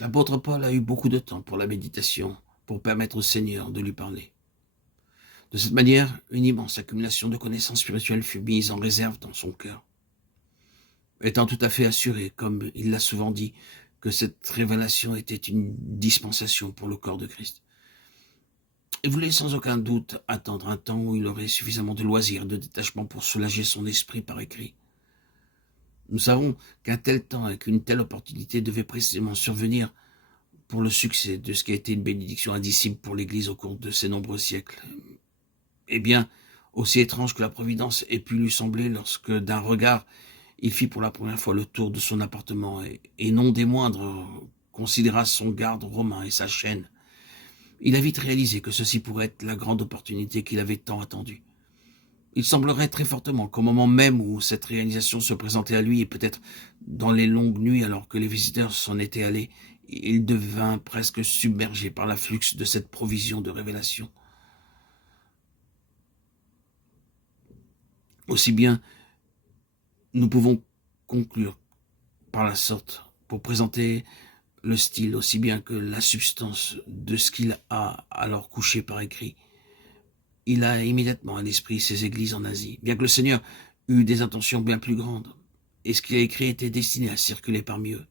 L'apôtre Paul a eu beaucoup de temps pour la méditation, pour permettre au Seigneur de lui parler. De cette manière, une immense accumulation de connaissances spirituelles fut mise en réserve dans son cœur. Étant tout à fait assuré, comme il l'a souvent dit, que cette révélation était une dispensation pour le corps de Christ. Il voulait sans aucun doute attendre un temps où il aurait suffisamment de loisirs et de détachement pour soulager son esprit par écrit. Nous savons qu'un tel temps et qu'une telle opportunité devaient précisément survenir pour le succès de ce qui a été une bénédiction indicible pour l'Église au cours de ces nombreux siècles. Eh bien, aussi étrange que la Providence ait pu lui sembler lorsque, d'un regard, il fit pour la première fois le tour de son appartement et non des moindres, considéra son garde romain et sa chaîne. Il a vite réalisé que ceci pourrait être la grande opportunité qu'il avait tant attendue. Il semblerait très fortement qu'au moment même où cette réalisation se présentait à lui, et peut-être dans les longues nuits alors que les visiteurs s'en étaient allés, il devint presque submergé par l'afflux de cette provision de révélation. Aussi bien, nous pouvons conclure par la sorte, pour présenter le style aussi bien que la substance de ce qu'il a alors couché par écrit. Il a immédiatement à l'esprit ces églises en Asie, bien que le Seigneur eût des intentions bien plus grandes, et ce qu'il a écrit était destiné à circuler parmi eux.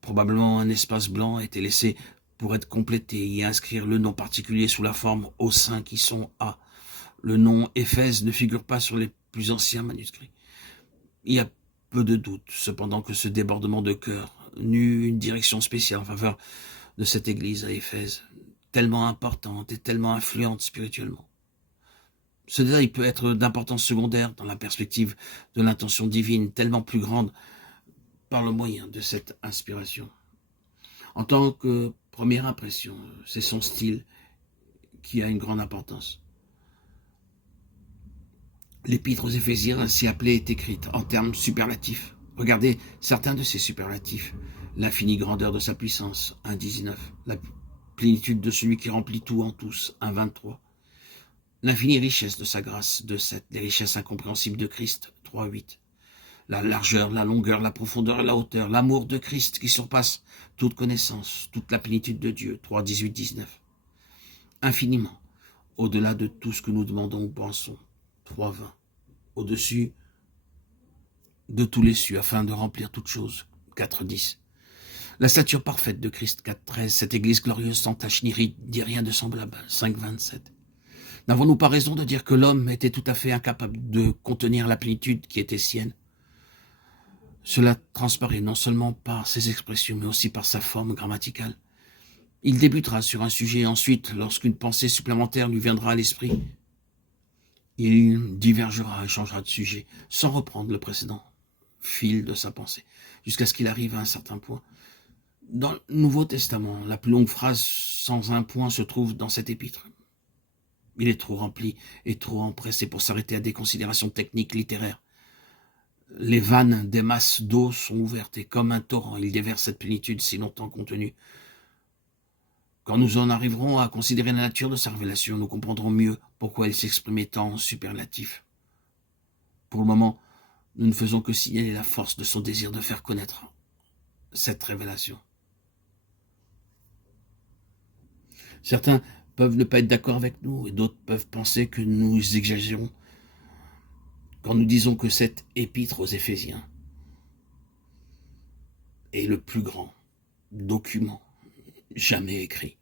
Probablement un espace blanc a été laissé pour être complété et y inscrire le nom particulier sous la forme au sein qui sont A. Le nom Éphèse ne figure pas sur les plus anciens manuscrits. Il y a peu de doute, cependant, que ce débordement de cœur n'eut une direction spéciale en faveur de cette église à Éphèse, tellement importante et tellement influente spirituellement. Ce détail peut être d'importance secondaire dans la perspective de l'intention divine, tellement plus grande par le moyen de cette inspiration. En tant que première impression, c'est son style qui a une grande importance. L'épître aux Éphésiens, ainsi appelée, est écrite en termes superlatifs. Regardez certains de ces superlatifs. L'infinie grandeur de sa puissance, 1,19. La plénitude de celui qui remplit tout en tous, 1,23. L'infinie richesse de sa grâce, 2,7. Les richesses incompréhensibles de Christ, 3,8. La largeur, la longueur, la profondeur et la hauteur, l'amour de Christ qui surpasse toute connaissance, toute la plénitude de Dieu, 3,18, 19. Infiniment, au-delà de tout ce que nous demandons ou pensons, 3,20. Au-dessus de tous les cieux, afin de remplir toutes choses, 4,10. La stature parfaite de Christ, 4,13. Cette église glorieuse sans tache ni ride, dit rien de semblable, 5,27. N'avons-nous pas raison de dire que l'homme était tout à fait incapable de contenir la plénitude qui était sienne? Cela transparaît non seulement par ses expressions, mais aussi par sa forme grammaticale. Il débutera sur un sujet et ensuite, lorsqu'une pensée supplémentaire lui viendra à l'esprit, il divergera et changera de sujet, sans reprendre le précédent fil de sa pensée, jusqu'à ce qu'il arrive à un certain point. Dans le Nouveau Testament, la plus longue phrase sans un point se trouve dans cet épître. Il est trop rempli et trop empressé pour s'arrêter à des considérations techniques littéraires. Les vannes des masses d'eau sont ouvertes et comme un torrent, il déverse cette plénitude si longtemps contenue. Quand nous en arriverons à considérer la nature de sa révélation, nous comprendrons mieux pourquoi il s'exprimait tant en superlatif. Pour le moment, nous ne faisons que signaler la force de son désir de faire connaître cette révélation. Certains peuvent ne pas être d'accord avec nous et d'autres peuvent penser que nous exagérons quand nous disons que cet épître aux Éphésiens est le plus grand document jamais écrit.